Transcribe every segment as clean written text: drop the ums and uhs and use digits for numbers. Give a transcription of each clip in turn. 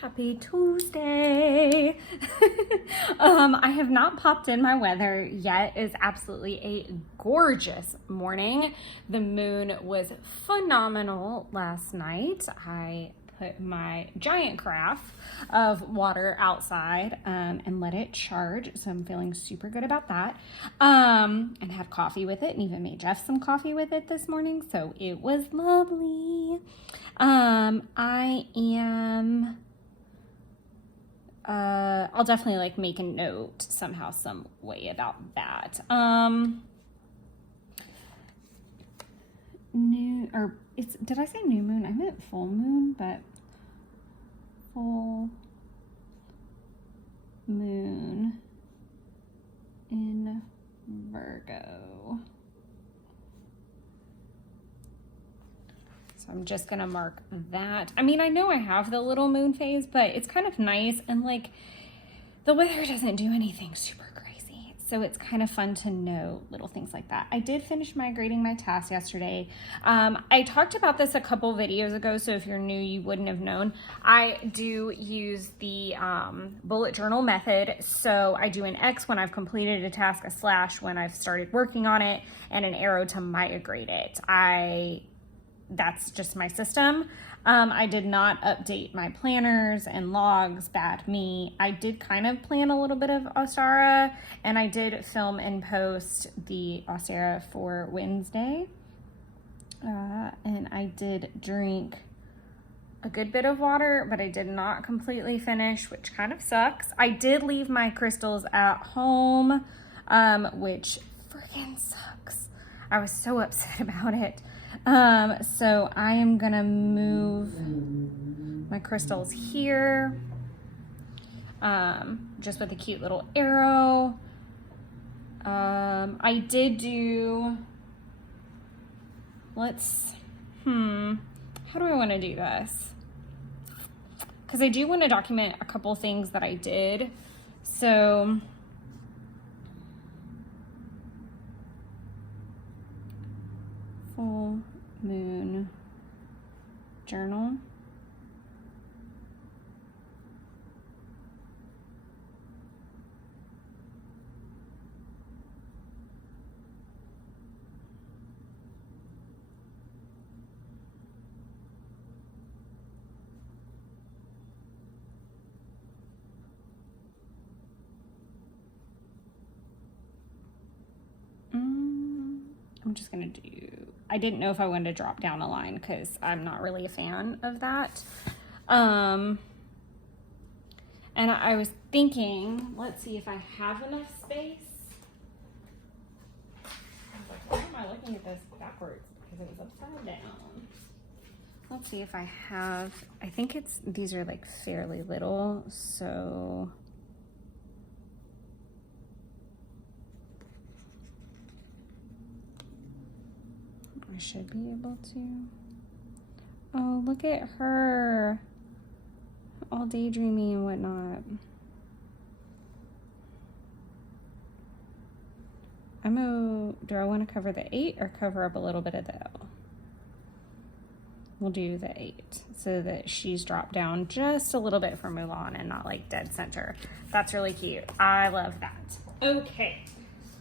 Happy Tuesday. I have not popped in my weather yet. It's absolutely a gorgeous morning. The moon was phenomenal last night. I put my giant carafe of water outside and let it charge, so I'm feeling super good about that. And had coffee with it, and even made Jeff some coffee with it this morning, so it was lovely. I'll definitely like make a note somehow, some way about that. Did I say new moon? I meant full moon, but full moon in Virgo. So I'm just gonna mark that. I mean, I know I have the little moon phase, but it's kind of nice, and like the weather doesn't do anything super crazy. So it's kind of fun to know little things like that. I did finish grading my task yesterday. I talked about this a couple videos ago, so if you're new, you wouldn't have known. I do use the bullet journal method. So I do an X when I've completed a task, a slash when I've started working on it, and an arrow to migrate it. That's just my system. I did not update my planners and logs, bad me. I did kind of plan a little bit of Ostara, and I did film and post the Ostara for Wednesday. And I did drink a good bit of water, but I did not completely finish, which kind of sucks. I did leave my crystals at home, which freaking sucks. I was so upset about it. So I am gonna move my crystals here, just with a cute little arrow. I did do, how do I want to do this? Because I do want to document a couple things that I did. So full moon journal. I'm just gonna do, I didn't know if I wanted to drop down a line because I'm not really a fan of that. And I was thinking, let's see if I have enough space. I was like, why am I looking at this backwards? Because it was upside down. Let's see if I have, I think these are like fairly little, so. I should be able to. Oh, look at her. All daydreamy and whatnot. Do I want to cover the 8 or cover up a little bit of the L? We'll do the 8 so that she's dropped down just a little bit from Mulan and not like dead center. That's really cute. I love that. Okay,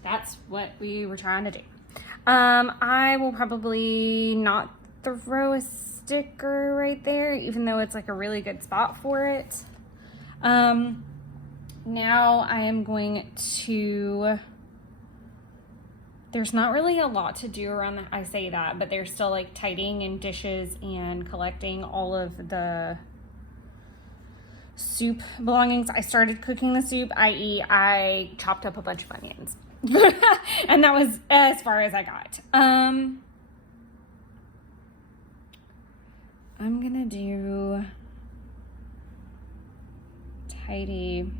that's what we were trying to do. I will probably not throw a sticker right there, even though it's like a really good spot for it. Now I am going to, there's not really a lot to do around I say that, but they're still like tidying in dishes and collecting all of the soup belongings. I started cooking the soup, i.e. I chopped up a bunch of onions. And that was as far as I got. I'm gonna do tidy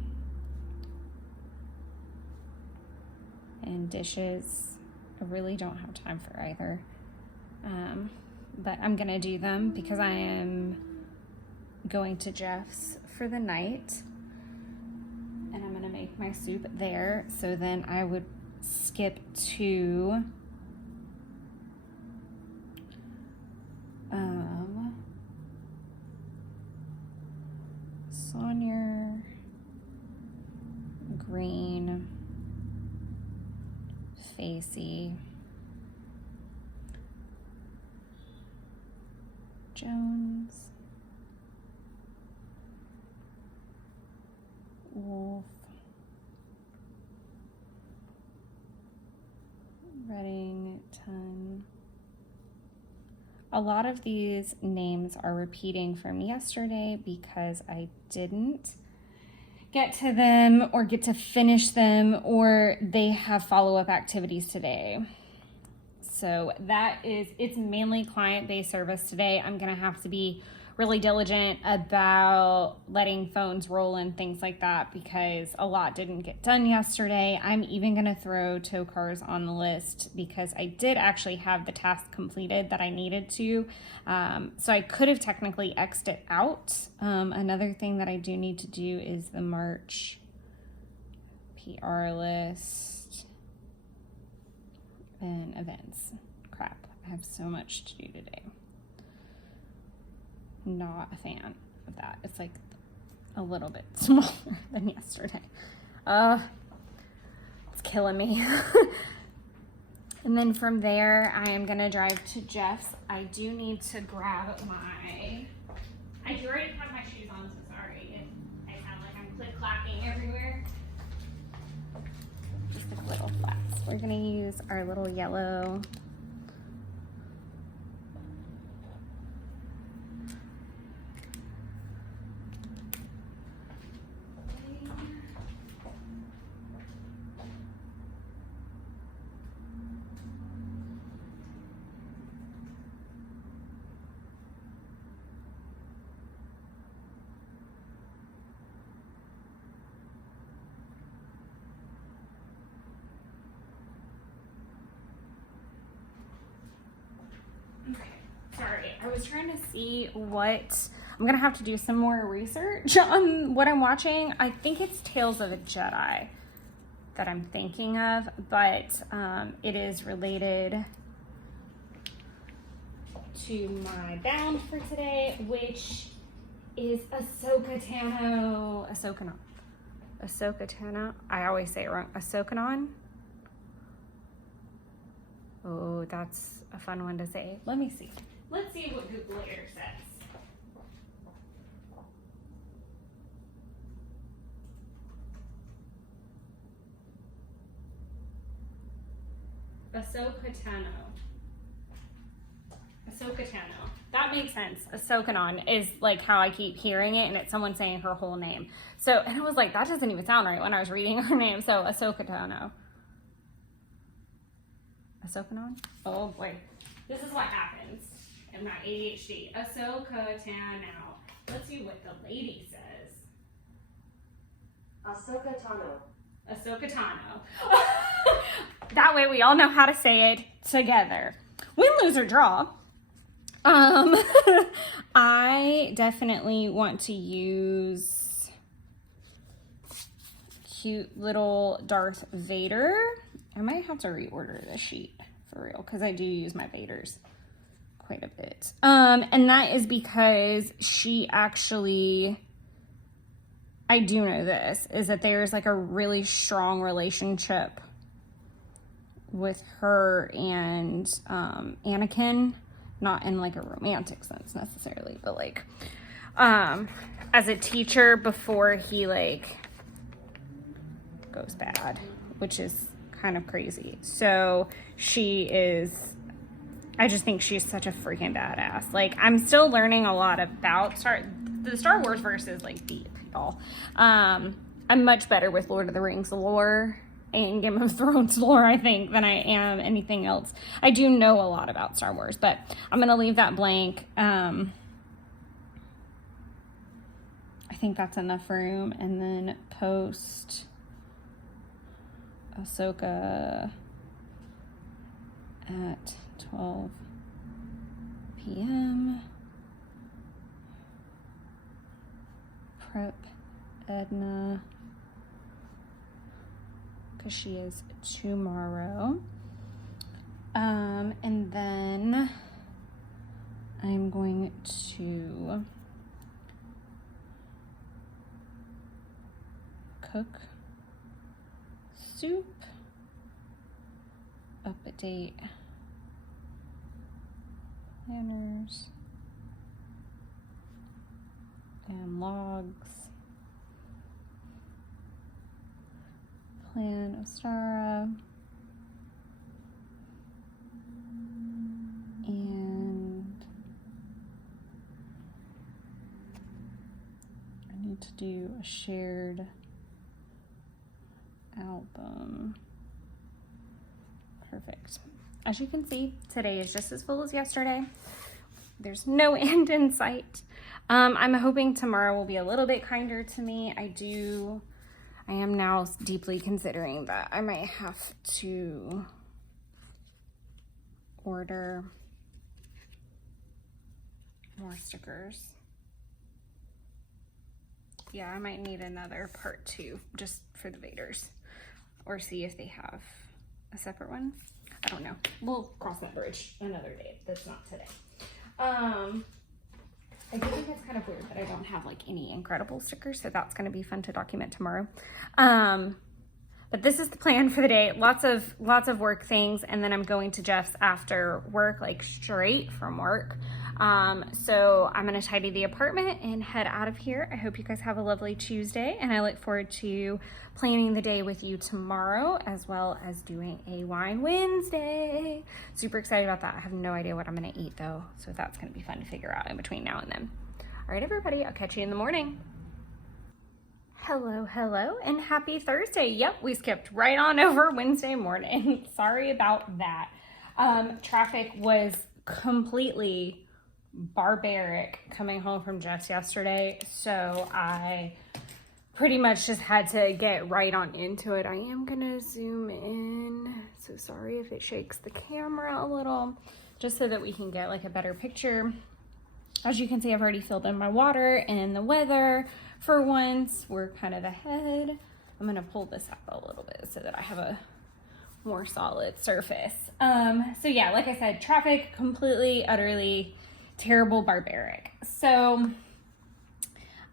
and dishes. I really don't have time for either. But I'm gonna do them because I am going to Jeff's for the night. And I'm gonna make my soup there. So then I would skip to on your green, Facey, Jones, Wolf, Reddington. A lot of these names are repeating from yesterday because I didn't get to them or get to finish them, or they have follow-up activities today. So it's mainly client-based service today. I'm gonna have to be really diligent about letting phones roll and things like that because a lot didn't get done yesterday. I'm even gonna throw tow cars on the list because I did actually have the task completed that I needed to. So I could have technically X'd it out. Another thing that I do need to do is the March PR list and events. Crap, I have so much to do today. Not a fan of that. It's like a little bit smaller than yesterday. It's killing me. And then from there, I am gonna drive to Jeff's. I do need to grab I do already have my shoes on, so sorry if I sound like I'm click-clacking everywhere. Just like little flats. We're gonna use our little yellow Sorry, I was trying to see what, I'm gonna have to do some more research on what I'm watching. I think it's Tales of a Jedi that I'm thinking of, but it is related to my bound for today, which is Ahsoka Tano. Ahsoka Tano. I always say it wrong. Ahsoka. Oh, that's a fun one to say. Let me see. Let's see what Google Air says. Ahsoka Tano. That makes sense. Ahsoka is like how I keep hearing it, and it's someone saying her whole name. So, and I was like, that doesn't even sound right when I was reading her name. So, Ahsoka Tano. Ahsoka. Oh boy. This is what happens in my ADHD. Ahsoka Tano. Let's see what the lady says. Ahsoka Tano. Ahsoka Tano. That way we all know how to say it together. Win, lose, or draw. I definitely want to use cute little Darth Vader. I might have to reorder this sheet for real because I do use my Vaders quite a bit. And that is because she actually, I do know this, is that there's like a really strong relationship with her and Anakin, not in like a romantic sense necessarily, but like as a teacher before he like goes bad, which is kind of crazy. So she is, I just think she's such a freaking badass. Like, I'm still learning a lot about the Star Wars verse is like deep, y'all. I'm much better with Lord of the Rings lore and Game of Thrones lore, I think, than I am anything else. I do know a lot about Star Wars, but I'm gonna leave that blank. I think that's enough room, and then post Ahsoka at 12 p.m. Prep Edna, because she is tomorrow. And then I'm going to cook soup. Update planners and logs. Plan Ostara. And I need to do a shared album. Perfect. As you can see, today is just as full as yesterday. There's no end in sight. I'm hoping tomorrow will be a little bit kinder to me. I am now deeply considering that I might have to order more stickers. Yeah, I might need another part 2 just for the Vaders, or see if they have a separate one. I don't know. We'll cross that bridge another day. That's not today. I do think it's kind of weird that I don't have like any incredible stickers, so that's going to be fun to document tomorrow. But this is the plan for the day. Lots of work things, and then I'm going to Jeff's after work, like straight from work. So I'm going to tidy the apartment and head out of here. I hope you guys have a lovely Tuesday, and I look forward to planning the day with you tomorrow, as well as doing a wine Wednesday. Super excited about that. I have no idea what I'm going to eat though, so that's going to be fun to figure out in between now and then. All right, everybody, I'll catch you in the morning. Hello, and happy Thursday. Yep, we skipped right on over Wednesday morning. Sorry about that. Traffic was completely barbaric coming home from Jeff's yesterday, so I pretty much just had to get right on into it. I am gonna zoom in, so sorry if it shakes the camera a little, just so that we can get like a better picture. As you can see, I've already filled in my water, and the weather, for once, we're kind of ahead. I'm gonna pull this up a little bit so that I have a more solid surface. So yeah, like I said, traffic completely, utterly terrible, barbaric. So,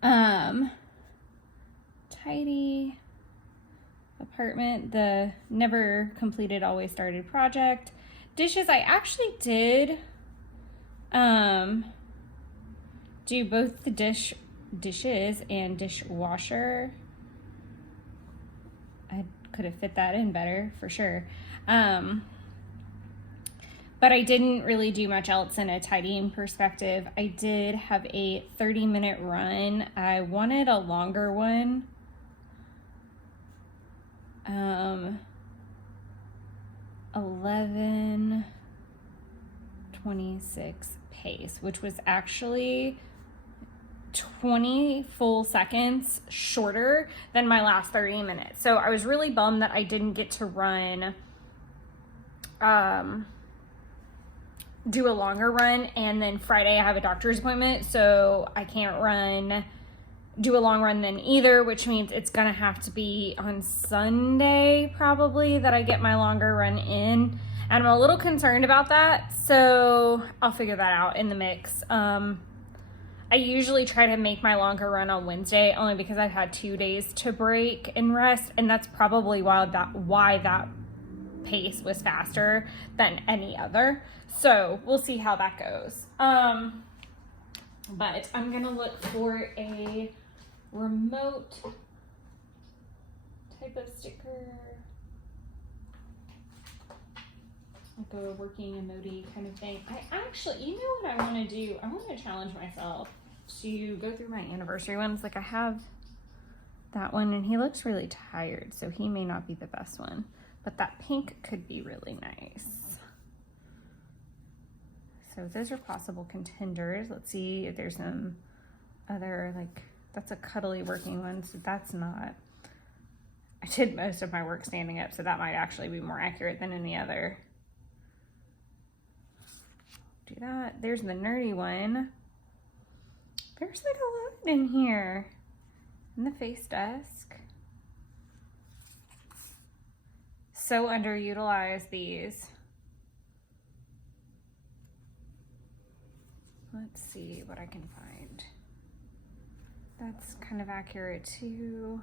tidy apartment, the never completed, always started project. Dishes, I actually did, do both the dishes and dishwasher. I could have fit that in better for sure. But I didn't really do much else in a tidying perspective. I did have a 30-minute run. I wanted a longer one. 11:26 pace, which was actually 20 full seconds shorter than my last 30 minutes. So I was really bummed that I didn't get to run, do a longer run. And then Friday I have a doctor's appointment, so I can't do a long run then either, which means it's gonna have to be on Sunday probably that I get my longer run in. And I'm a little concerned about that, so I'll figure that out in the mix. I usually try to make my longer run on Wednesday, only because I've had 2 days to break and rest, and that's probably why that pace was faster than any other. So we'll see how that goes. But I'm gonna look for a remote type of sticker, like a working emoji kind of thing. I actually, you know what I want to do? I want to challenge myself to go through my anniversary ones. Like I have that one, and he looks really tired, so he may not be the best one, but that pink could be really nice. So those are possible contenders. Let's see if there's some other, like, that's a cuddly working one, so that's not. I did most of my work standing up, so that might actually be more accurate than any other. Do that. There's the nerdy one. There's like a lot in here. And the face desk. So underutilized, these. Let's see what I can find. That's kind of accurate too.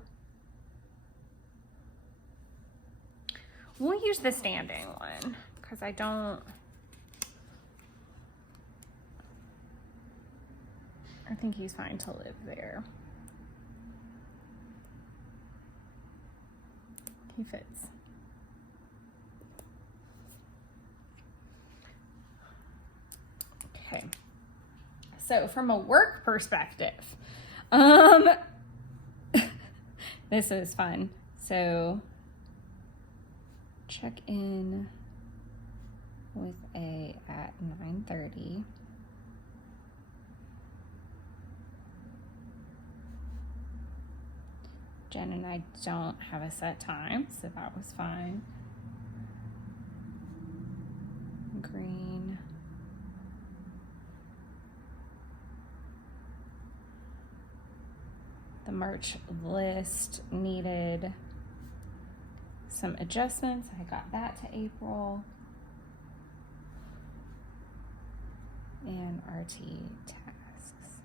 We'll use the standing one because I think he's fine to live there. He fits. Okay. So from a work perspective, this is fun. So check in with A at 9:30. Jen and I don't have a set time, so that was fine. Green. The March list needed some adjustments. I got that to April. And RT tasks.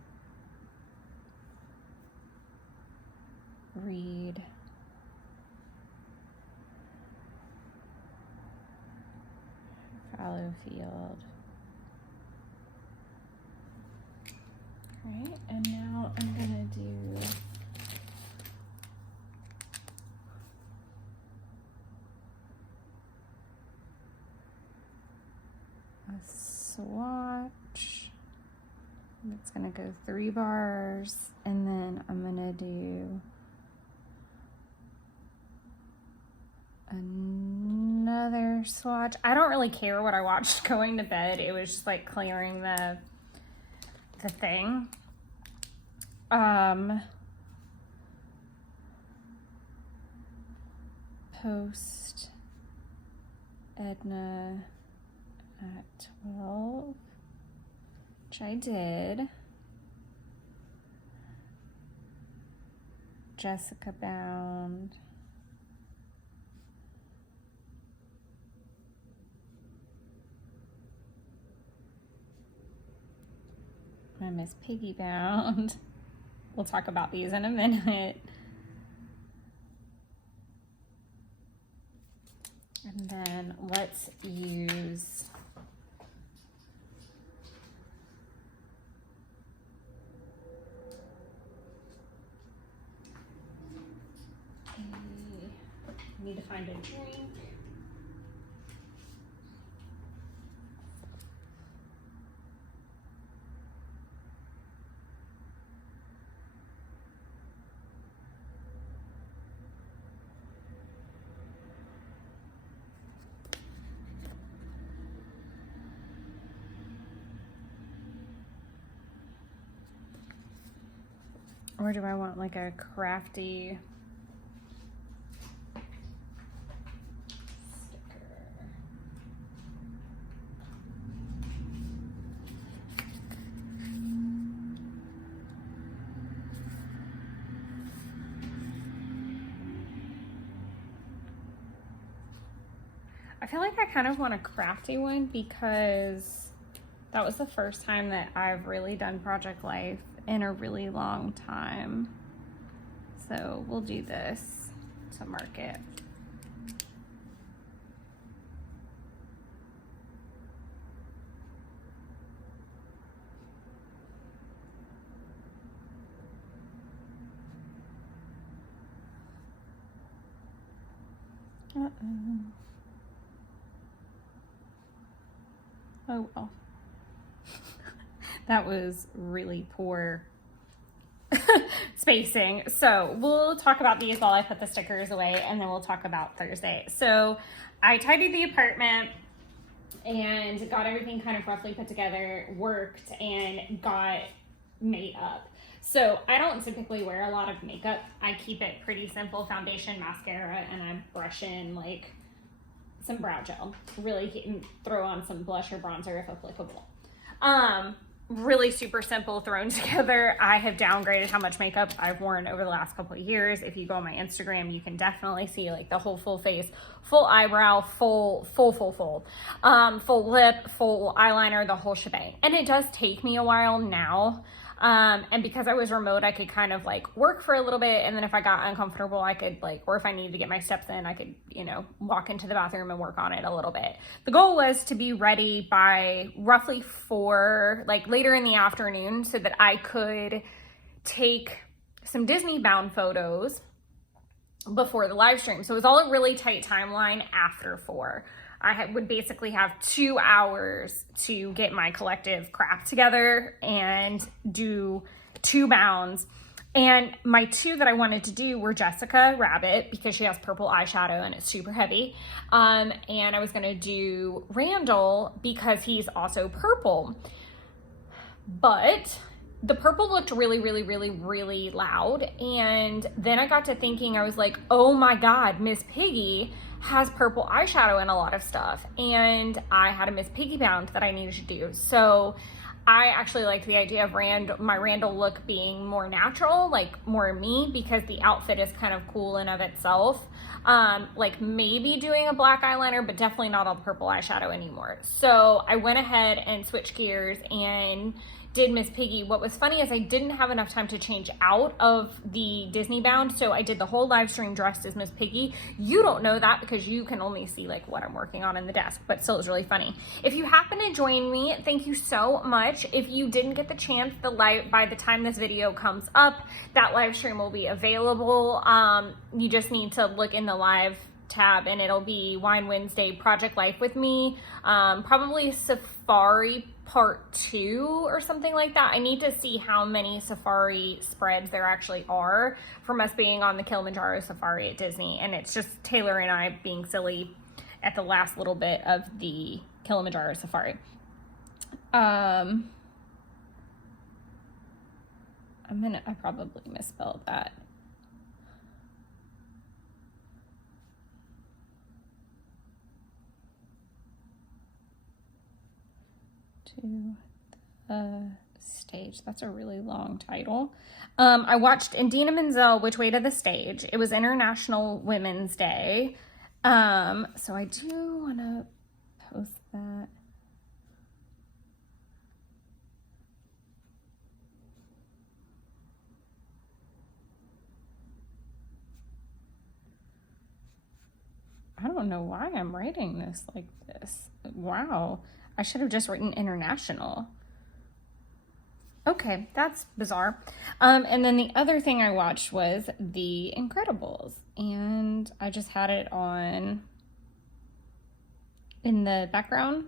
Read. Fallow field. Alright, and now I'm gonna do a swatch. It's gonna go 3 bars, and then I'm gonna do another swatch. I don't really care what I watched going to bed. It was just like clearing the thing. Post Edna at 12, which I did. Jessica Bound. My Miss Piggy Bound. We'll talk about these in a minute. And then let's use need to find a drink. Or do I want like a crafty sticker? I feel like I kind of want a crafty one because that was the first time that I've really done Project Life in a really long time. So we'll do this to mark it. Oh well. That was really poor spacing. So we'll talk about these while I put the stickers away, and then we'll talk about Thursday. So I tidied the apartment and got everything kind of roughly put together, worked, and got made up. So I don't typically wear a lot of makeup. I keep it pretty simple: foundation, mascara, and I brush in like some brow gel. Really throw on some blush or bronzer if applicable. Really super simple, thrown together. I have downgraded how much makeup I've worn over the last couple of years. If you go on my Instagram, you can definitely see like the whole full face, full eyebrow, full lip, full eyeliner, the whole shebang. And it does take me a while now. And because I was remote, I could kind of like work for a little bit. And then if I got uncomfortable, I could like, or if I needed to get my steps in, I could, you know, walk into the bathroom and work on it a little bit. The goal was to be ready by roughly 4, like later in the afternoon, so that I could take some Disney bound photos before the live stream. So it was all a really tight timeline after 4. I would basically have 2 hours to get my collective craft together and do 2 bounds. And my 2 that I wanted to do were Jessica Rabbit, because she has purple eyeshadow and it's super heavy. And I was gonna do Randall because he's also purple. But the purple looked really, really, really, really loud. And then I got to thinking, I was like, oh my God, Miss Piggy has purple eyeshadow in a lot of stuff. And I had a Miss Piggy bound that I needed to do. So I actually liked the idea of my Randall look being more natural, like more me, because the outfit is kind of cool in of itself. Like maybe doing a black eyeliner, but definitely not all purple eyeshadow anymore. So I went ahead and switched gears and did Miss Piggy. What was funny is I didn't have enough time to change out of the Disney bound, so I did the whole live stream dressed as Miss Piggy. You don't know that because you can only see like what I'm working on in the desk, but still it's really funny. If you happen to join me, thank you so much. If you didn't get the chance, by the time this video comes up, that live stream will be available. You just need to look in the live tab and it'll be Wine Wednesday Project Life with me, probably Safari Part 2 or something like that. I need to see how many safari spreads there actually are from us being on the Kilimanjaro Safari at Disney, and it's just Taylor and I being silly at the last little bit of the Kilimanjaro Safari. I probably misspelled that. To the stage. That's a really long title. I watched Indina Menzel, Which Way to the Stage. It was International Women's Day. So I do want to post that. I don't know why I'm writing this like this. Wow. I should have just written international. Okay, that's bizarre. And then the other thing I watched was The Incredibles, and I just had it on in the background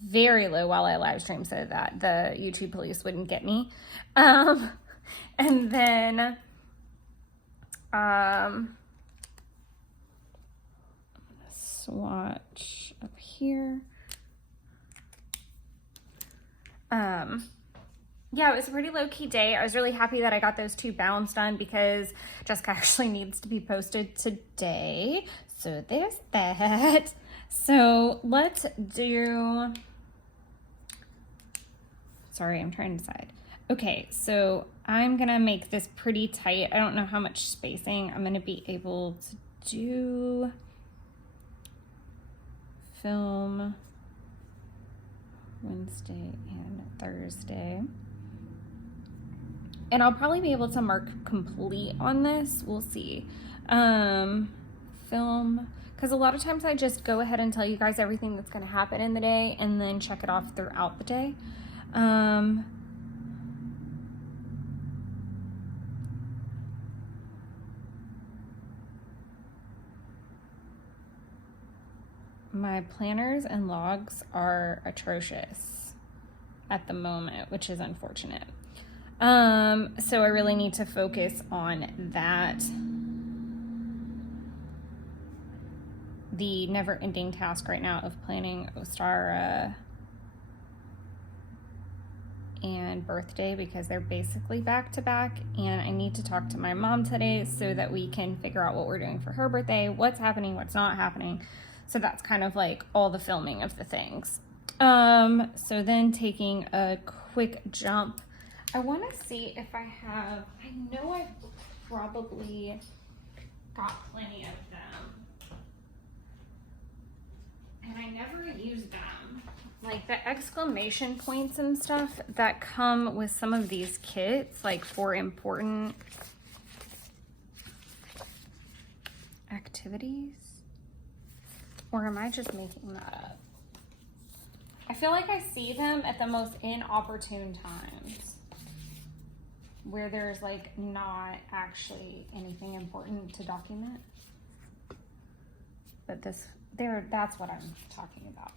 very low while I live stream so that the YouTube police wouldn't get me. And then swatch up here. Yeah, it was a pretty low-key day. I was really happy that I got those 2 bounds done because Jessica actually needs to be posted today. So there's that. So let's do... Sorry, I'm trying to decide. Okay, so I'm gonna make this pretty tight. I don't know how much spacing I'm gonna be able to do. Film Wednesday and Thursday. And I'll probably be able to mark complete on this. We'll see. Film, because a lot of times I just go ahead and tell you guys everything that's going to happen in the day and then check it off throughout the day. My planners and logs are atrocious at the moment, which is unfortunate. So I really need to focus on that. The never-ending task right now of planning Ostara and birthday, because they're basically back to back, and I need to talk to my mom today so that we can figure out what we're doing for her birthday, what's happening, what's not happening. So that's kind of like all the filming of the things. So then taking a quick jump, I want to see if I know I've probably got plenty of them. and I never use them. Like the exclamation points and stuff that come with some of these kits, like for important activities. Or am I just making that up? I feel like I see them at the most inopportune times where there's like not actually anything important to document. But that's what I'm talking about.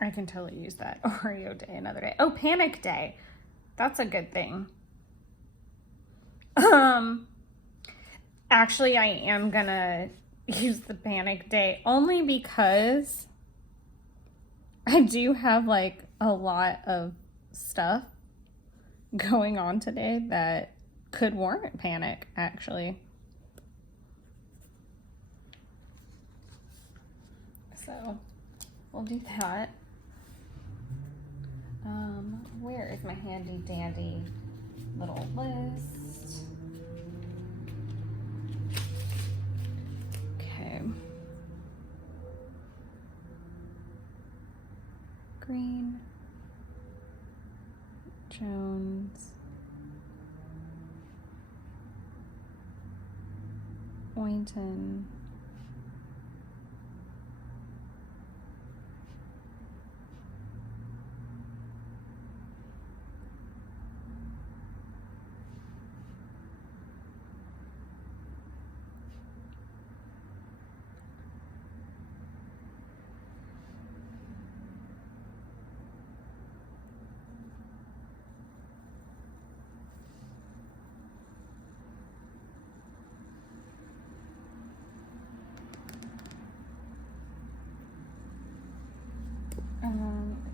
I can totally use that. Oreo day another day. Oh, panic day. That's a good thing. Actually, I am gonna use the panic day only because I do have like a lot of stuff going on today that could warrant panic, actually. So we'll do that. Where is my handy dandy little list? Okay. Green, Jones, Boynton,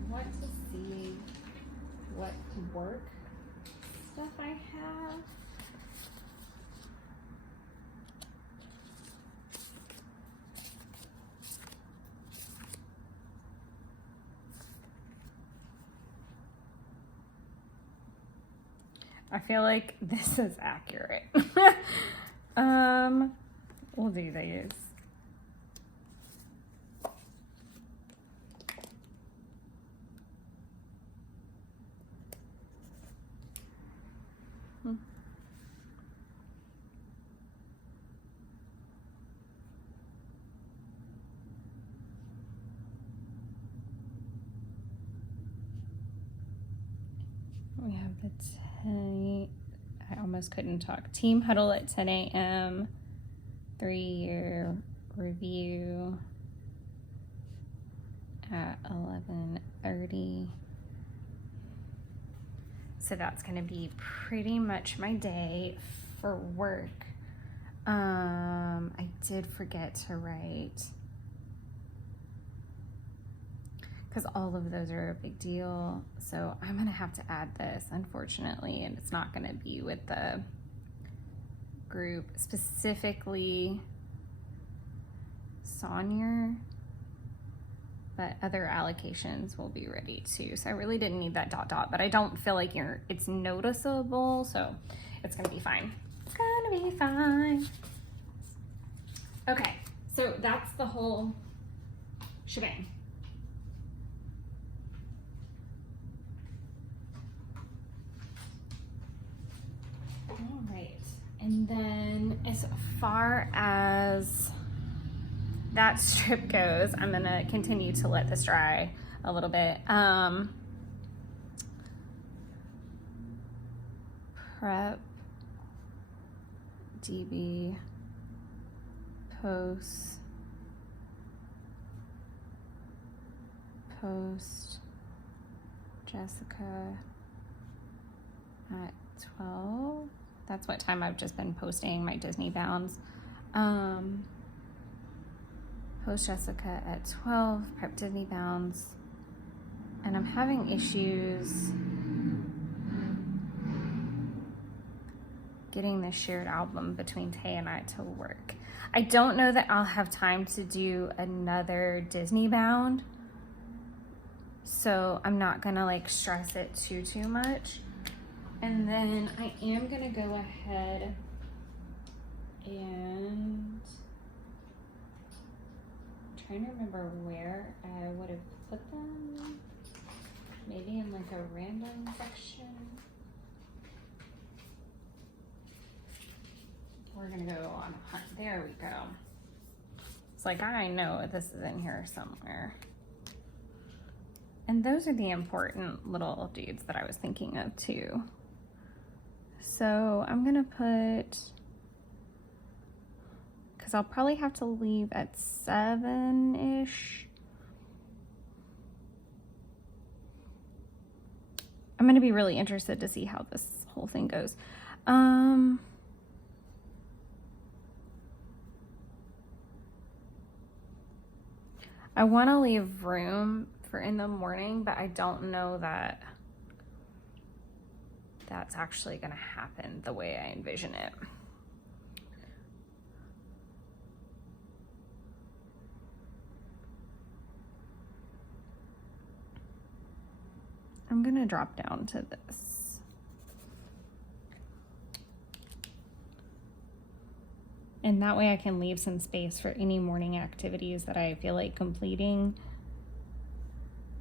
want to see what work stuff I have. I feel like this is accurate. We'll do these. We have the 10, I almost couldn't talk. Team huddle at 10 a.m. 3-year review at 11:30. So that's gonna be pretty much my day for work. I did forget to write, because all of those are a big deal. So I'm gonna have to add this, unfortunately, and it's not gonna be with the group, specifically Sonier, but other allocations will be ready too. So I really didn't need that ... but I don't feel like it's noticeable, so it's gonna be fine. It's gonna be fine. Okay, so that's the whole shebang. And then as far as that strip goes, I'm gonna continue to let this dry a little bit. Prep, DB, post, Jessica at 12. That's what time I've just been posting my Disney bounds. Post Jessica at 12, prep Disney bounds. And I'm having issues getting this shared album between Tay and I to work. I don't know that I'll have time to do another Disney bound. So I'm not gonna like stress it too much. And then I am gonna go ahead and I'm trying to remember where I would have put them. Maybe in like a random section. We're gonna go on a hunt. There we go. It's like, I know this is in here somewhere. And those are the important little dudes that I was thinking of too. So I'm gonna put, because I'll probably have to leave at 7-ish. I'm gonna be really interested to see how this whole thing goes. I want to leave room for in the morning, but I don't know that that's actually going to happen the way I envision it. I'm going to drop down to this. And that way I can leave some space for any morning activities that I feel like completing.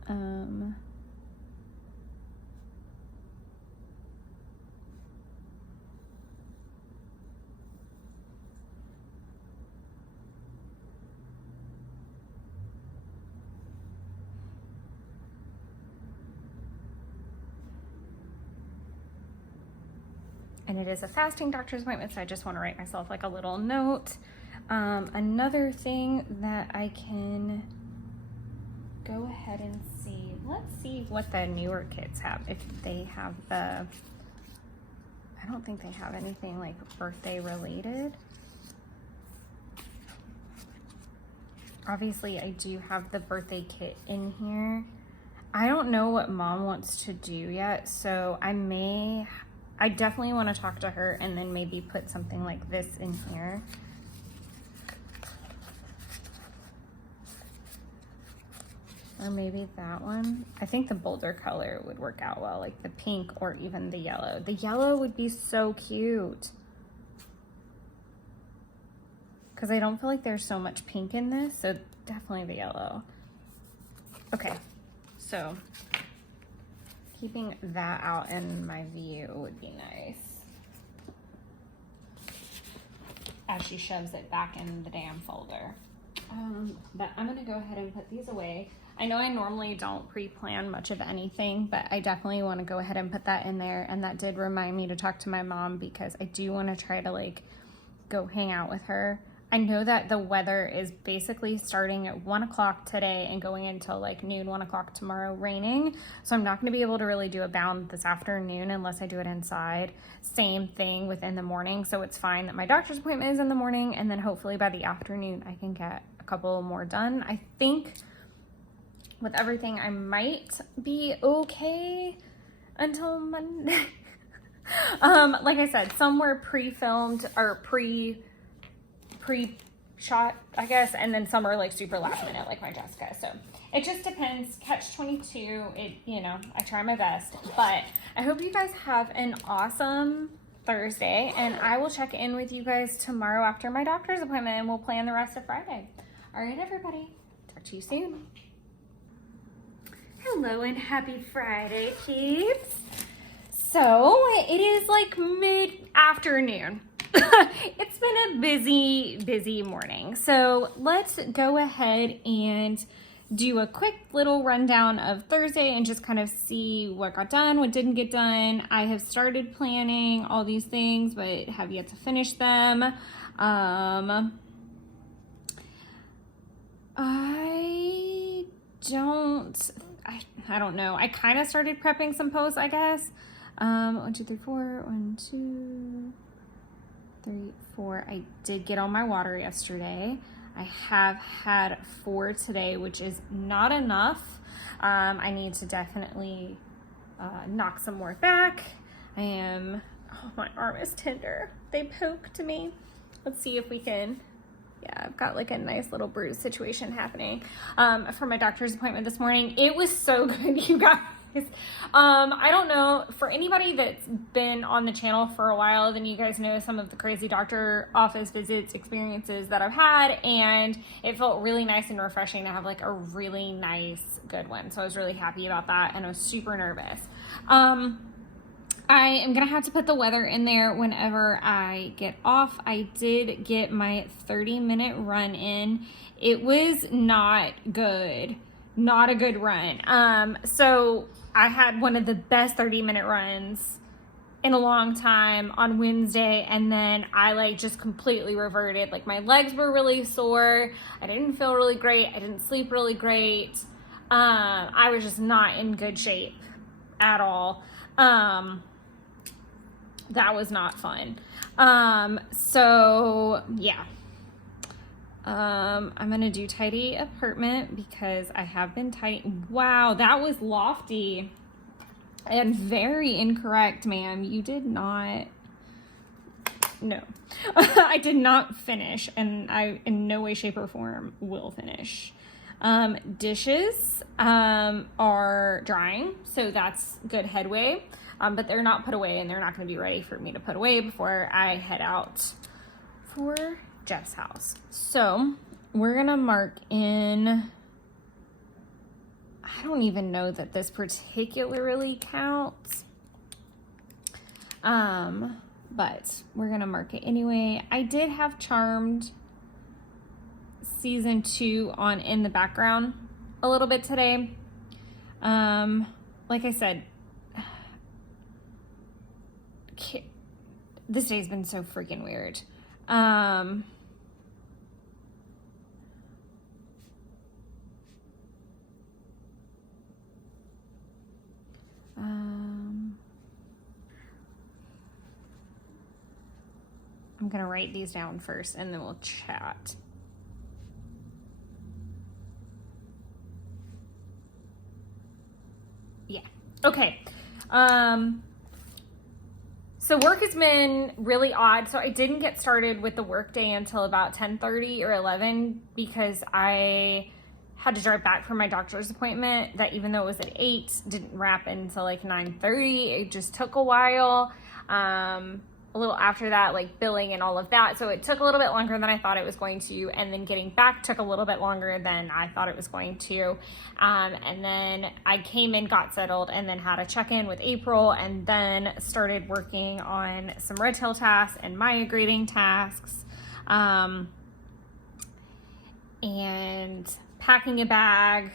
And it is a fasting doctor's appointment, so I just want to write myself like a little note. Another thing that I can go ahead and see, let's see what the newer kids have. If they have I don't think they have anything like birthday related. Obviously, I do have the birthday kit in here. I don't know what mom wants to do yet, so I definitely want to talk to her and then maybe put something like this in here. Or maybe that one. I think the bolder color would work out well, like the pink or even the yellow. The yellow would be so cute. Because I don't feel like there's so much pink in this, so definitely the yellow. Okay, so keeping that out in my view would be nice. As she shoves it back in the damn folder. But I'm gonna go ahead and put these away. I know I normally don't pre-plan much of anything, but I definitely wanna go ahead and put that in there. And that did remind me to talk to my mom because I do wanna try to like go hang out with her. I know that the weather is basically starting at 1 o'clock today and going until like noon, 1 o'clock tomorrow, raining. So I'm not gonna be able to really do a bound this afternoon unless I do it inside. Same thing within the morning. So it's fine that my doctor's appointment is in the morning, and then hopefully by the afternoon I can get a couple more done. I think with everything I might be okay until Monday. Like I said, some were pre-filmed or pre-shot, I guess, and then some are like super last minute, like my Jessica. So it just depends. Catch-22, you know, I try my best. But I hope you guys have an awesome Thursday, and I will check in with you guys tomorrow after my doctor's appointment, and we'll plan the rest of Friday. All right, everybody. Talk to you soon. Hello and happy Friday, peeps. So it is like mid-afternoon. It's been a busy morning. So let's go ahead and do a quick little rundown of Thursday and just kind of see what got done, what didn't get done. I have started planning all these things, but have yet to finish them. I don't know. I kind of started prepping some posts, I guess. 1, 2, 3, 4. 1, 2, 3, 4. I did get on my water yesterday. I have had 4 today, which is not enough. I need to definitely knock some more back. Oh, my arm is tender. They poked me. Let's see if we can Yeah, I've got like a nice little bruise situation happening for my doctor's appointment this morning. It was so good, you guys. I don't know, for anybody that's been on the channel for a while, then you guys know some of the crazy doctor office visits experiences that I've had, and it felt really nice and refreshing to have like a really nice, good one. So I was really happy about that, and I was super nervous. I am going to have to put the weather in there whenever I get off. I did get my 30-minute run in. It was not good. Not a good run. So I had one of the best 30-minute runs in a long time on Wednesday, and then I like just completely reverted. Like my legs were really sore. I didn't feel really great. I didn't sleep really great. I was just not in good shape at all. That was not fun. So yeah. I'm gonna do tidy apartment because I have been tidy. Wow, that was lofty and very incorrect, ma'am. You did not. No, I did not finish, and I in no way, shape, or form will finish. Dishes are drying, so that's good headway. But they're not put away, and they're not going to be ready for me to put away before I head out for Jeff's house. So we're going to mark in, I don't even know that this particularly counts. But we're going to mark it anyway. I did have Charmed season 2 on in the background a little bit today. Like I said, this day's been so freaking weird. I'm gonna write these down first and then we'll chat. Yeah. Okay. So work has been really odd. So I didn't get started with the work day until about 10:30 or 11 because I had to drive back from my doctor's appointment that even though it was at 8, didn't wrap until like 9:30. It just took a while. A little after that, like billing and all of that. So it took a little bit longer than I thought it was going to. And then getting back took a little bit longer than I thought it was going to. And then I came in, got settled, and then had a check-in with April, and then started working on some red tail tasks and migrating tasks. And packing a bag,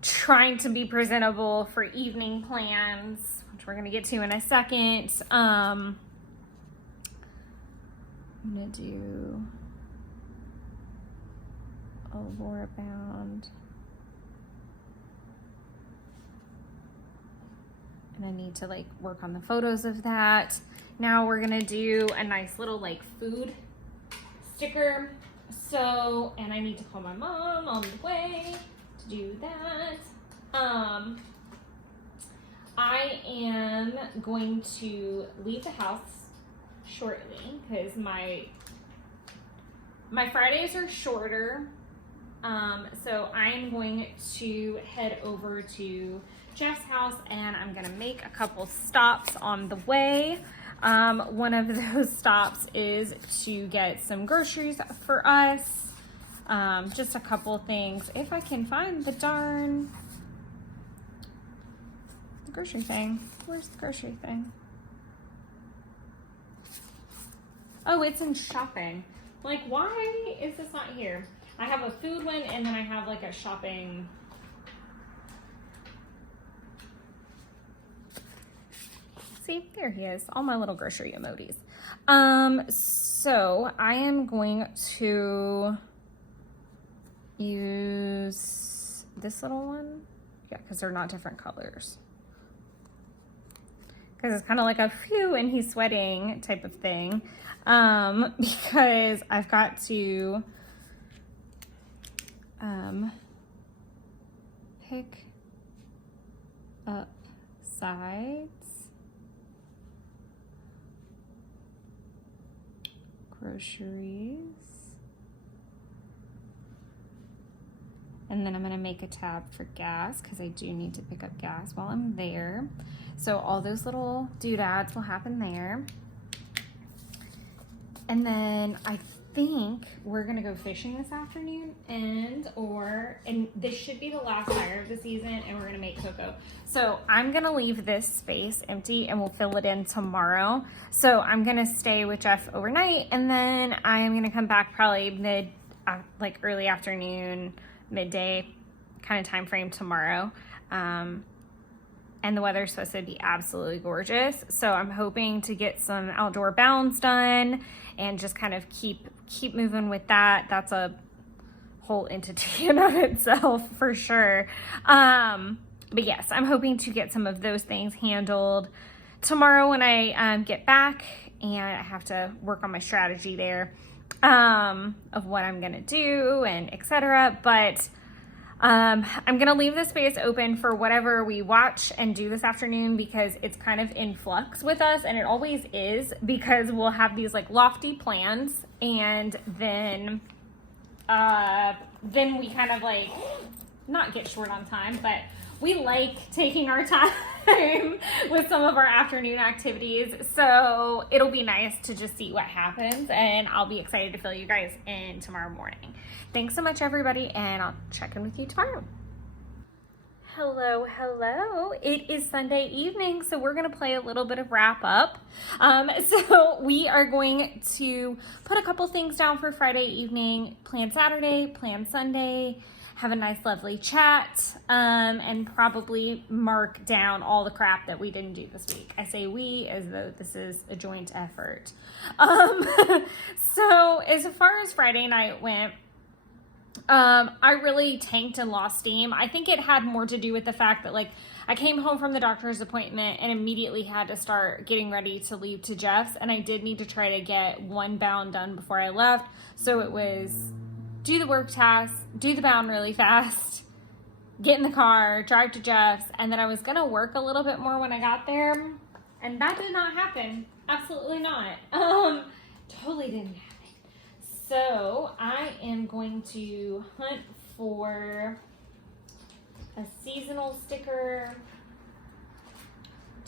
trying to be presentable for evening plans, which we're going to get to in a second. I'm going to do a Laura bound. And I need to like work on the photos of that. Now we're going to do a nice little like food sticker. So, and I need to call my mom on the way to do that. I am going to leave the house shortly because my Fridays are shorter. So I'm going to head over to Jeff's house and I'm going to make a couple stops on the way. One of those stops is to get some groceries for us. Just a couple things. If I can find the darn grocery thing. Where's the grocery thing? Oh, it's in shopping. Like, why is this not here? I have a food one and then I have like a shopping. See, there he is. All my little grocery emojis. So I am going to use this little one. Yeah, because they're not different colors. Because it's kind of like a phew and he's sweating type of thing. Because I've got to pick up sides groceries. And then I'm gonna make a tab for gas because I do need to pick up gas while I'm there. So all those little doodads will happen there. And then I think we're gonna go fishing this afternoon, and this should be the last fire of the season, and we're gonna make cocoa. So I'm gonna leave this space empty and we'll fill it in tomorrow. So I'm gonna stay with Jeff overnight, and then I'm gonna come back probably like early afternoon, midday kind of time frame tomorrow. And the weather's supposed to be absolutely gorgeous. So I'm hoping to get some outdoor bounds done and just kind of keep moving with that. That's a whole entity in of itself for sure. But yes, I'm hoping to get some of those things handled tomorrow when I get back, and I have to work on my strategy there of what I'm gonna do and etc. But I'm gonna leave the space open for whatever we watch and do this afternoon, because it's kind of in flux with us, and it always is, because we'll have these like lofty plans, and then we kind of like not get short on time, but we like taking our time with some of our afternoon activities. So it'll be nice to just see what happens, and I'll be excited to fill you guys in tomorrow morning. Thanks so much, everybody, and I'll check in with you tomorrow. Hello. It is Sunday evening, so we're going to play a little bit of wrap up. So we are going to put a couple things down for Friday evening, plan Saturday, plan Sunday, have a nice lovely chat, and probably mark down all the crap that we didn't do this week. I say we as though this is a joint effort. So as far as Friday night went, I really tanked and lost steam. I think it had more to do with the fact that, like, I came home from the doctor's appointment and immediately had to start getting ready to leave to Jeff's, and I did need to try to get one bound done before I left. So it was do the work task, do the bound really fast, get in the car, drive to Jeff's, and then I was gonna work a little bit more when I got there, and that did not happen. Absolutely not. Totally didn't happen. So I am going to hunt for a seasonal sticker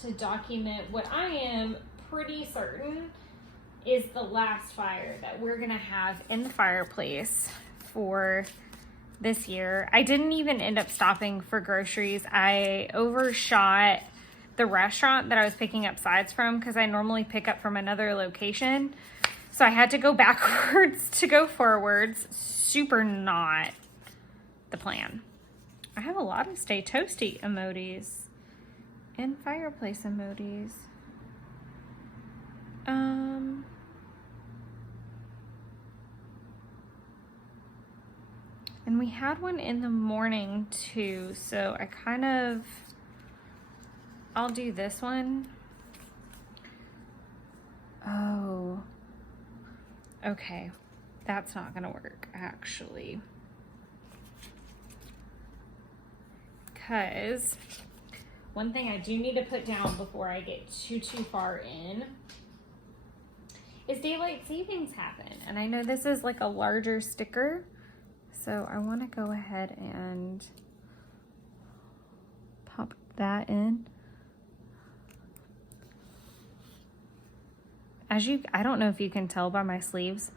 to document what I am pretty certain is the last fire that we're gonna have in the fireplace for this year. I didn't even end up stopping for groceries. I overshot the restaurant that I was picking up sides from, because I normally pick up from another location. So I had to go backwards to go forwards. Super not the plan. I have a lot of stay toasty emojis and fireplace emojis. And we had one in the morning too, so I'll do this one. Oh. Okay, that's not gonna work actually, because one thing I do need to put down before I get too far in is daylight savings happen. And I know this is like a larger sticker, so I want to go ahead and pop that in. I don't know if you can tell by my sleeves,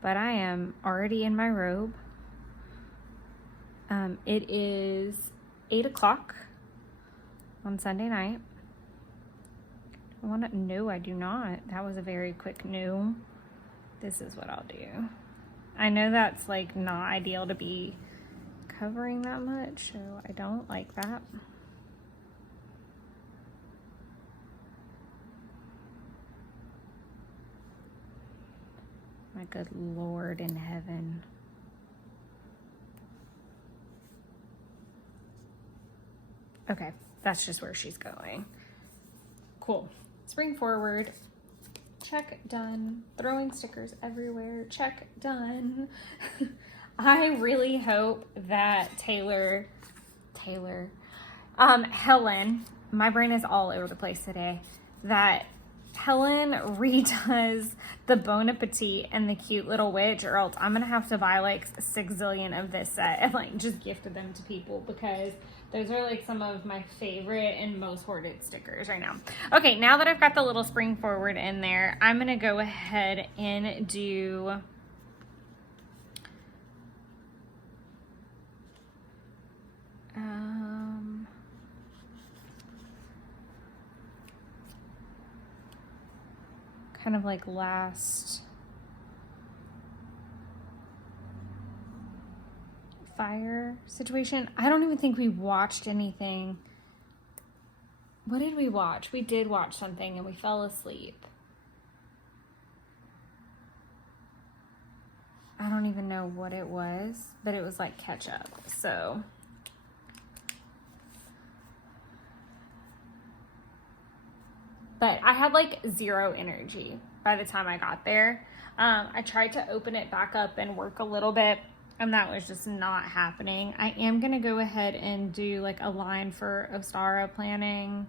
but I am already in my robe. It is 8 o'clock on Sunday night. No, I do not. That was a very quick no. This is what I'll do. I know that's like not ideal to be covering that much, so I don't like that. My good Lord in heaven. Okay, that's just where she's going. Cool. Spring forward. Check, done. Throwing stickers everywhere. Check, done. I really hope that Helen, my brain is all over the place today, that Helen redoes the Bon Appetit and the Cute Little Witch, or else I'm gonna have to buy like 6 zillion of this set and like just gift them to people, because those are like some of my favorite and most hoarded stickers right now. Okay, now that I've got the little spring forward in there, I'm gonna go ahead and do kind of like last fire situation. I don't even think we watched anything. What did we watch? We did watch something and we fell asleep. I don't even know what it was, but it was like catch up. So but I had like 0 energy by the time I got there. I tried to open it back up and work a little bit, and that was just not happening. I am gonna go ahead and do like a line for Ostara planning.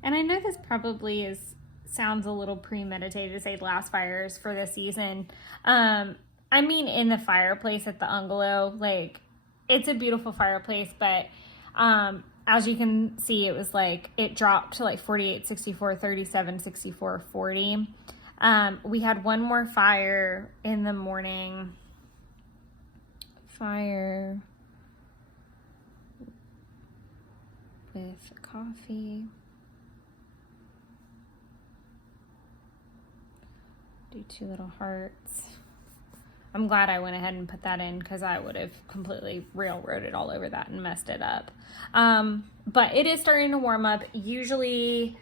And I know this probably sounds a little premeditated to say last fires for this season. I mean, in the fireplace at the Ungalo, like, it's a beautiful fireplace, but as you can see, it was like, it dropped to like 48, 64, 37, 64, 40. We had one more fire in the morning. Fire with coffee. Do 2 little hearts. I'm glad I went ahead and put that in, because I would have completely railroaded all over that and messed it up. But it is starting to warm up. Usually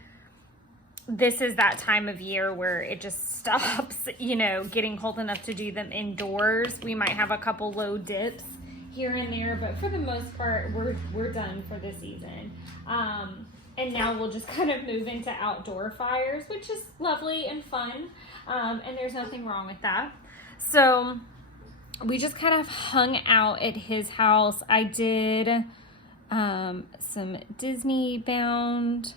this is that time of year where it just stops, you know, getting cold enough to do them indoors. We might have a couple low dips here and there, but for the most part, we're done for the season. And now we'll just kind of move into outdoor fires, which is lovely and fun. And there's nothing wrong with that. So we just kind of hung out at his house. I did some Disney bound.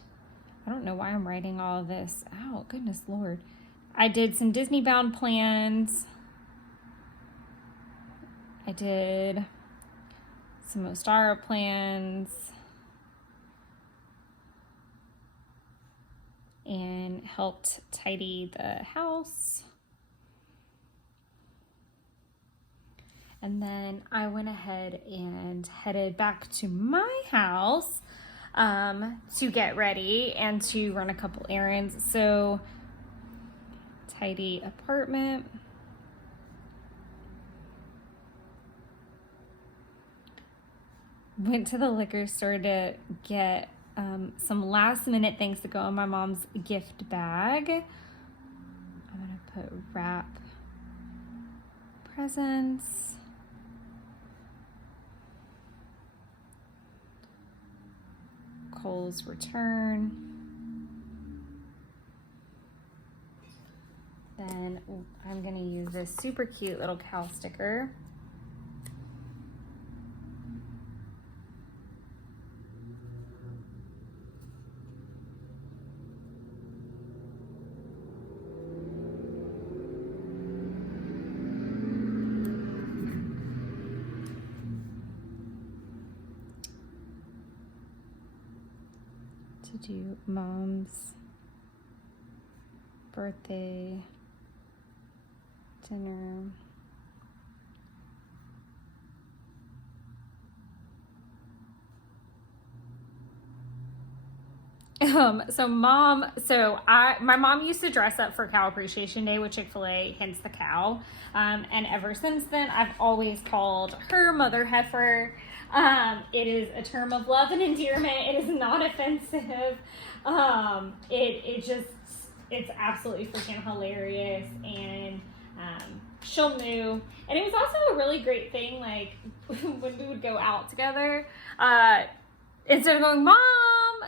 I don't know why I'm writing all of this out. Goodness Lord. I did some Disney bound plans. I did some Ostara plans. And helped tidy the house. And then I went ahead and headed back to my house to get ready and to run a couple errands. So, tidy apartment. Went to the liquor store to get some last minute things to go in my mom's gift bag. I'm gonna put wrap presents. Cole's return. Then I'm gonna use this super cute little cow sticker. To do Mom's birthday dinner. My mom used to dress up for Cow Appreciation Day with Chick-fil-A, hence the cow. And ever since then, I've always called her Mother Heifer. It is a term of love and endearment. It is not offensive. It's absolutely freaking hilarious. And she'll moo. And it was also a really great thing, like when we would go out together, instead of going, Mom,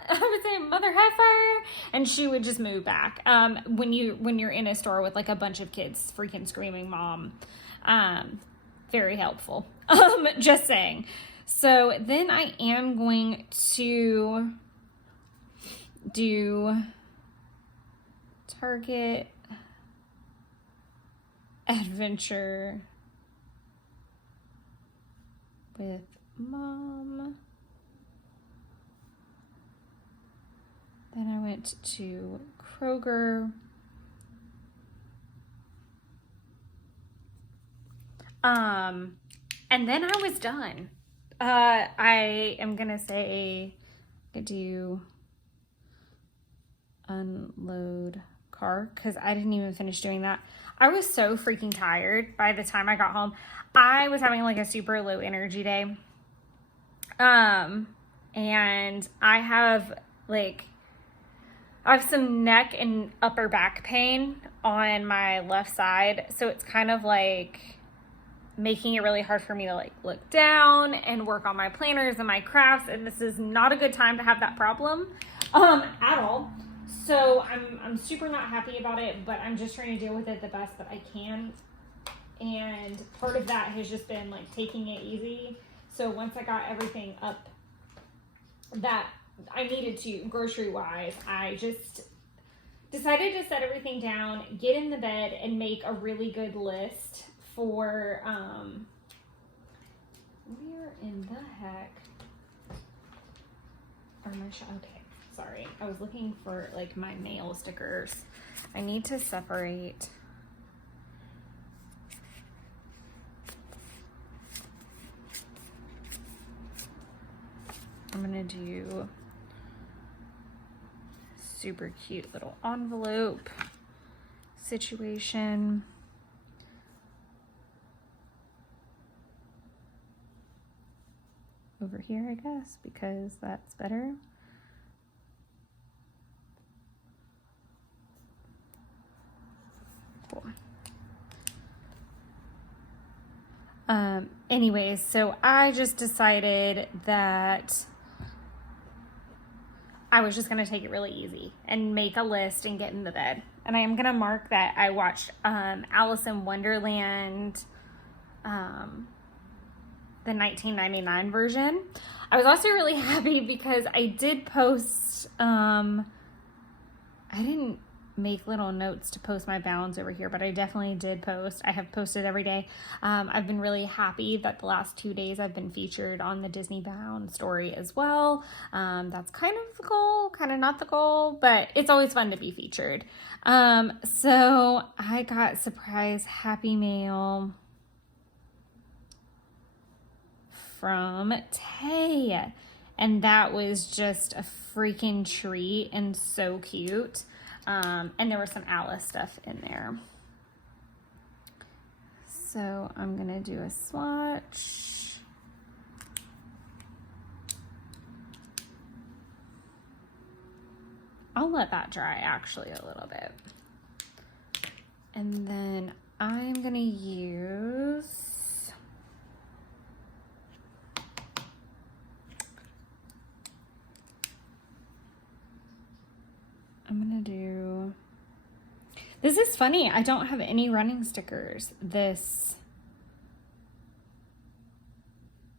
I would say, Mother Heifer, and she would just move back. When you're in a store with like a bunch of kids freaking screaming mom, very helpful. Just saying. So then I am going to do Target, Adventure with Mom. Then I went to Kroger. And then I was done. I am gonna say I do unload car because I didn't even finish doing that. I was so freaking tired by the time I got home. I was having like a super low energy day. And I have some neck and upper back pain on my left side. So it's kind of like making it really hard for me to like look down and work on my planners and my crafts. And this is not a good time to have that problem, at all. So I'm super not happy about it, but I'm just trying to deal with it the best that I can. And part of that has just been like taking it easy. So once I got everything up that I needed to grocery wise, I just decided to set everything down, get in the bed, and make a really good list for where in the heck are my okay, sorry, I was looking for like my nail stickers. I need to separate I'm gonna do super cute little envelope situation. Over here, I guess, because that's better. Cool. Anyways, so I just decided that I was just going to take it really easy and make a list and get in the bed. And I am going to mark that I watched Alice in Wonderland, the 1999 version. I was also really happy because I did post, I didn't make little notes to post my bounds over here, but I definitely did post. I have posted every day. I've been really happy that the last 2 days I've been featured on the Disney Bound story as well. That's kind of the goal, kind of not the goal, but it's always fun to be featured. So I got surprise happy mail from Tay, and that was just a freaking treat and so cute. And there was some Alice stuff in there. So I'm gonna do a swatch. I'll let that dry actually a little bit. And then I'm gonna use this is funny. I don't have any running stickers this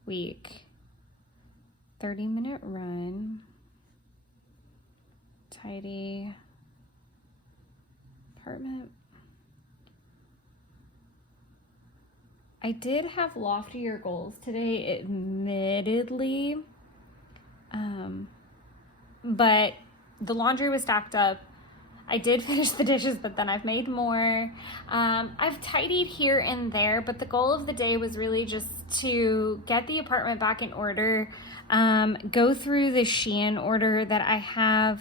week. 30-minute run. Tidy apartment. I did have loftier goals today, admittedly. But the laundry was stacked up. I did finish the dishes, but then I've made more. I've tidied here and there, but the goal of the day was really just to get the apartment back in order, go through the Shein order that I have,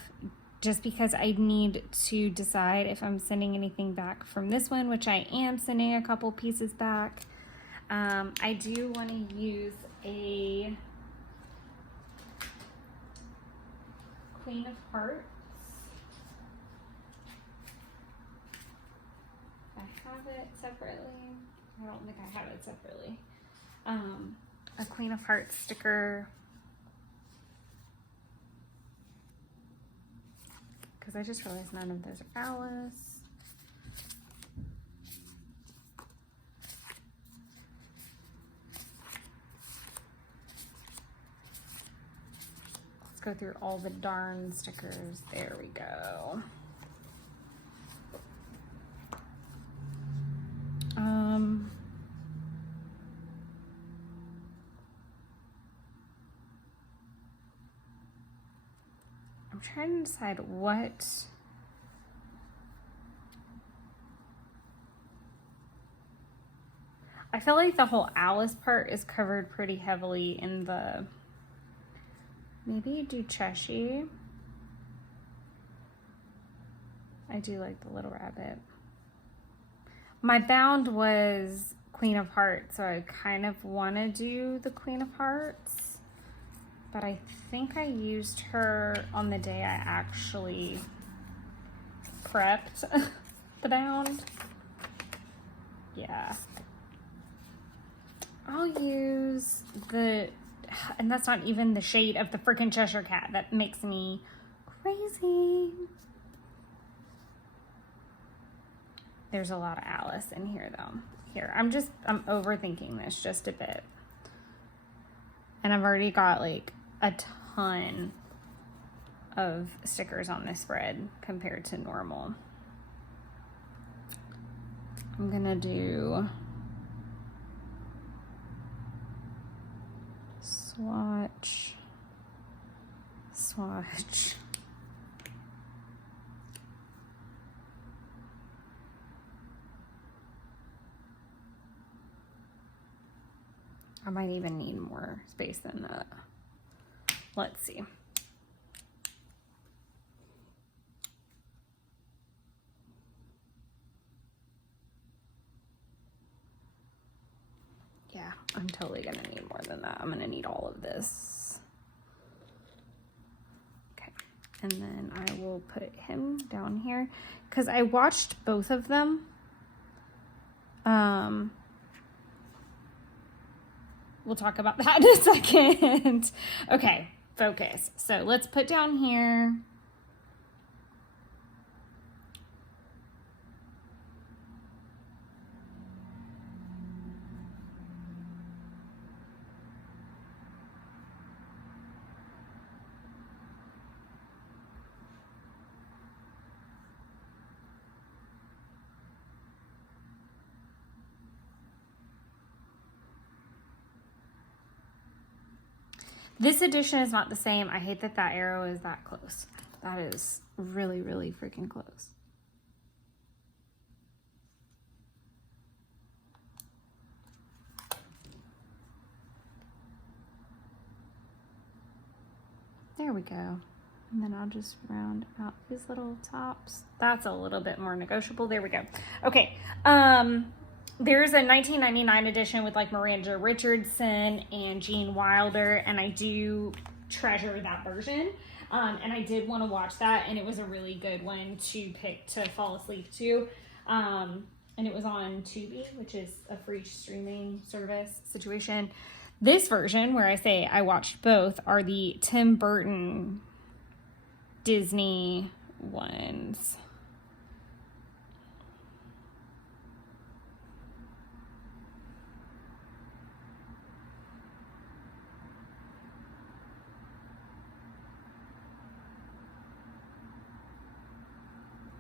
just because I need to decide if I'm sending anything back from this one, which I am sending a couple pieces back. I do want to use a Queen of Hearts. It separately. I don't think I have it separately. A Queen of Hearts sticker. because I just realized none of those are Alice. Let's go through all the darn stickers. There we go. I'm trying to decide what I feel like the whole Alice part is covered pretty heavily in the, maybe do Cheshire. I do like the little rabbit. My bound was Queen of Hearts, so I kind of want to do the Queen of Hearts, but I think I used her on the day I actually prepped the bound. Yeah. I'll use the, and that's not even the shade of the freaking Cheshire Cat. That makes me crazy. There's a lot of Alice in here though. Here, I'm overthinking this just a bit. And I've already got like a ton of stickers on this spread compared to normal. I'm gonna do swatch. I might even need more space than that. Let's see. Yeah, I'm totally gonna need more than that. I'm gonna need all of this. Okay, and then I will put him down here because I watched both of them. We'll talk about that in a second. Okay, focus. So let's put down here. This edition is not the same. I hate that that arrow is that close. That is really, really freaking close. There we go. And then I'll just round out these little tops. That's a little bit more negotiable. There we go. Okay. There's a 1999 edition with like Miranda Richardson and Gene Wilder, and I do treasure that version. And I did want to watch that, and it was a really good one to pick to fall asleep to. And it was on Tubi, which is a free streaming service situation. This version, where I say I watched both, are the Tim Burton Disney ones.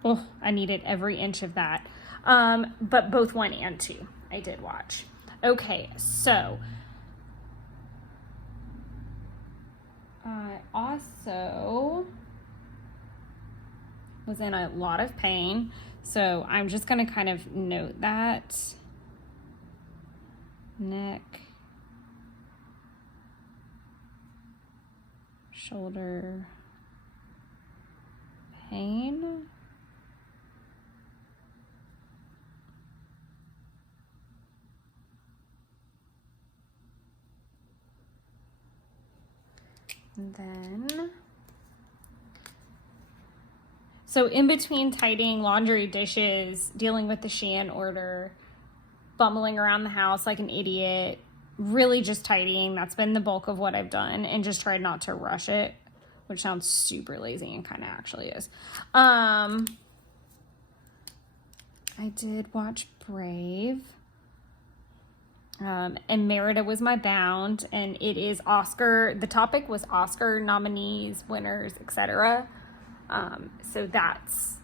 Oh, I needed every inch of that. But both 1 and 2 I did watch. Okay, so I also was in a lot of pain, so I'm just going to kind of note that. Neck, shoulder pain. And then, so in between tidying laundry, dishes, dealing with the Shein order, bumbling around the house like an idiot, really just tidying, that's been the bulk of what I've done, and just tried not to rush it which sounds super lazy and kind of actually is. I did watch Brave. And Merida was my bound, and it is Oscar. The topic was Oscar nominees, winners, etc. So that's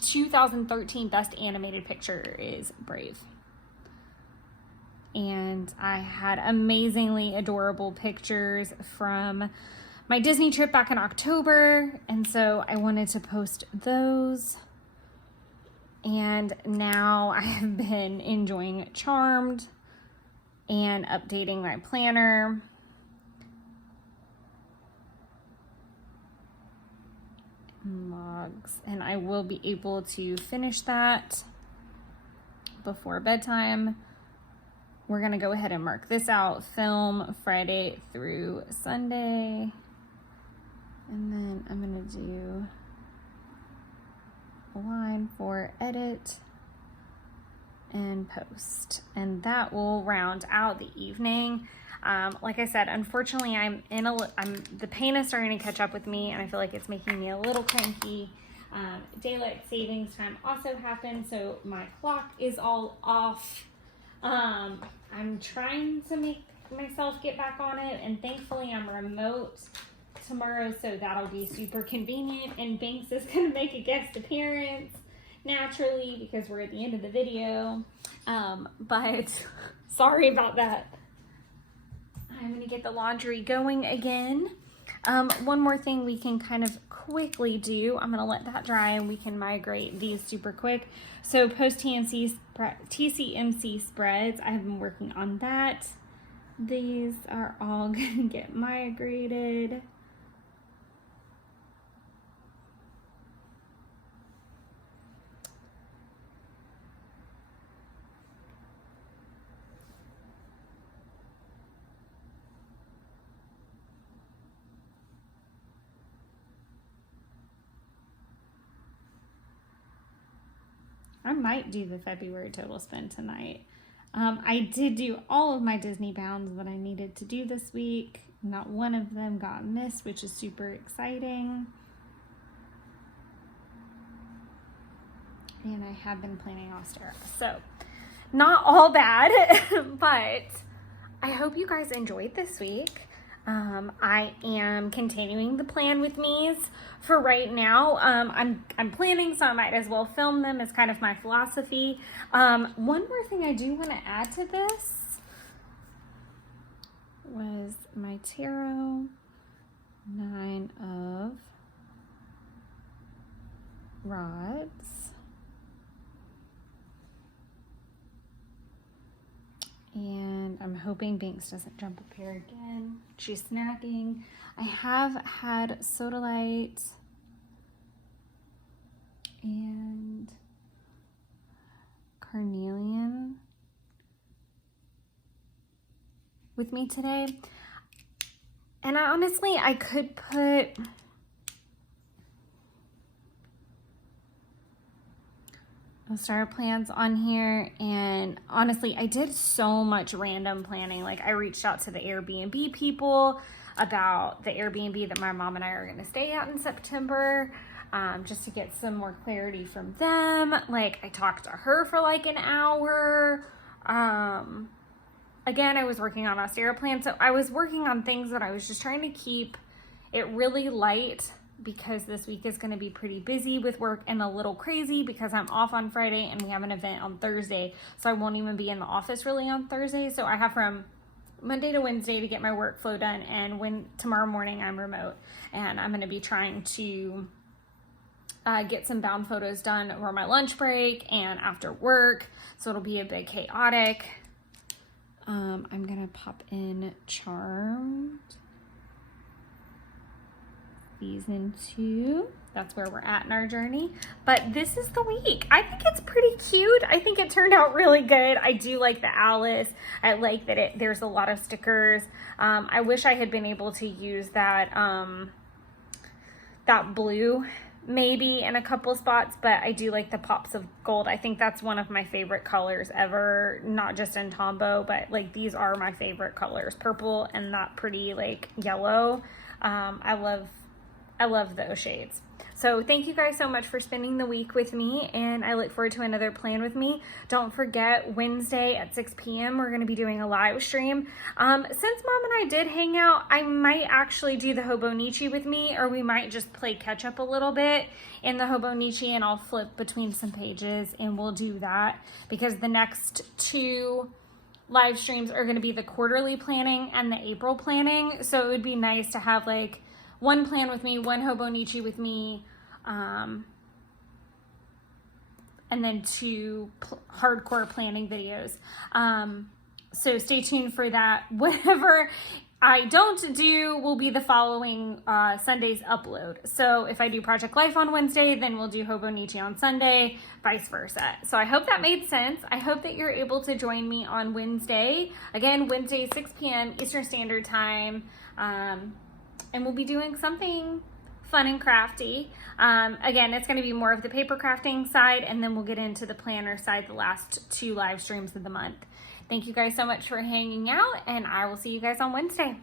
2013 Best Animated Picture is Brave. And I had amazingly adorable pictures from my Disney trip back in October, and so I wanted to post those. And now I have been enjoying Charmed and updating my planner. Logs. And I will be able to finish that before bedtime. We're going to go ahead and mark this out. Film Friday through Sunday. And then I'm going to do a line for edit and post, and that will round out the evening. Like I said, unfortunately, the pain is starting to catch up with me, and I feel like it's making me a little cranky. Daylight savings time also happened, so my clock is all off. I'm trying to make myself get back on it, and thankfully I'm remote tomorrow, so that'll be super convenient. And Banks is going to make a guest appearance naturally because we're at the end of the video. But sorry about that. I'm going to get the laundry going again. One more thing we can kind of quickly do. I'm going to let that dry and we can migrate these super quick. So post TCMC spreads, I have been working on that. These are all going to get migrated. I might do the February total spend tonight. I did do all of my Disney bounds that I needed to do this week. Not one of them got missed, which is super exciting. And I have been planning Ostera. So, not all bad, but I hope you guys enjoyed this week. I am continuing the plan with me's for right now. I'm planning, so I might as well film them as kind of my philosophy. One more thing I do want to add to this was my tarot 9 of rods. And I'm hoping Banks doesn't jump up here again. She's snacking. I have had Sodalite and Carnelian with me today. And I could put Star plans on here, and honestly I did so much random planning. Like I reached out to the Airbnb people about the Airbnb that my mom and I are going to stay at in September, just to get some more clarity from them. Like I talked to her for like an hour. Again, I was working on Ostera plan, so I was working on things that I was just trying to keep it really light, because this week is going to be pretty busy with work and a little crazy because I'm off on Friday and we have an event on Thursday. So I won't even be in the office really on Thursday. So I have from Monday to Wednesday to get my workflow done. And tomorrow morning I'm remote, and I'm going to be trying to get some bound photos done over my lunch break and after work. So it'll be a bit chaotic. I'm going to pop in Charmed. Season 2. That's where we're at in our journey. But this is the week. I think it's pretty cute. I think it turned out really good. I do like the Alice. I like that there's a lot of stickers. I wish I had been able to use that blue maybe in a couple spots, but I do like the pops of gold. I think that's one of my favorite colors ever, not just in Tombow, but like these are my favorite colors, purple and that pretty like yellow. I love those shades. So thank you guys so much for spending the week with me, and I look forward to another plan with me. Don't forget, Wednesday at 6 p.m. we're going to be doing a live stream. Since Mom and I did hang out, I might actually do the Hobonichi with me, or we might just play catch up a little bit in the Hobonichi, and I'll flip between some pages and we'll do that, because the next 2 live streams are going to be the quarterly planning and the April planning. So it would be nice to have like one plan with me, one Hobonichi with me, and then 2 hardcore planning videos. So stay tuned for that. Whatever I don't do will be the following Sunday's upload. So if I do Project Life on Wednesday, then we'll do Hobonichi on Sunday, vice versa. So I hope that made sense. I hope that you're able to join me on Wednesday. Again, Wednesday, 6 p.m. Eastern Standard Time. And we'll be doing something fun and crafty. Again, it's going to be more of the paper crafting side, and then we'll get into the planner side the last 2 live streams of the month. Thank you guys so much for hanging out, and I will see you guys on Wednesday.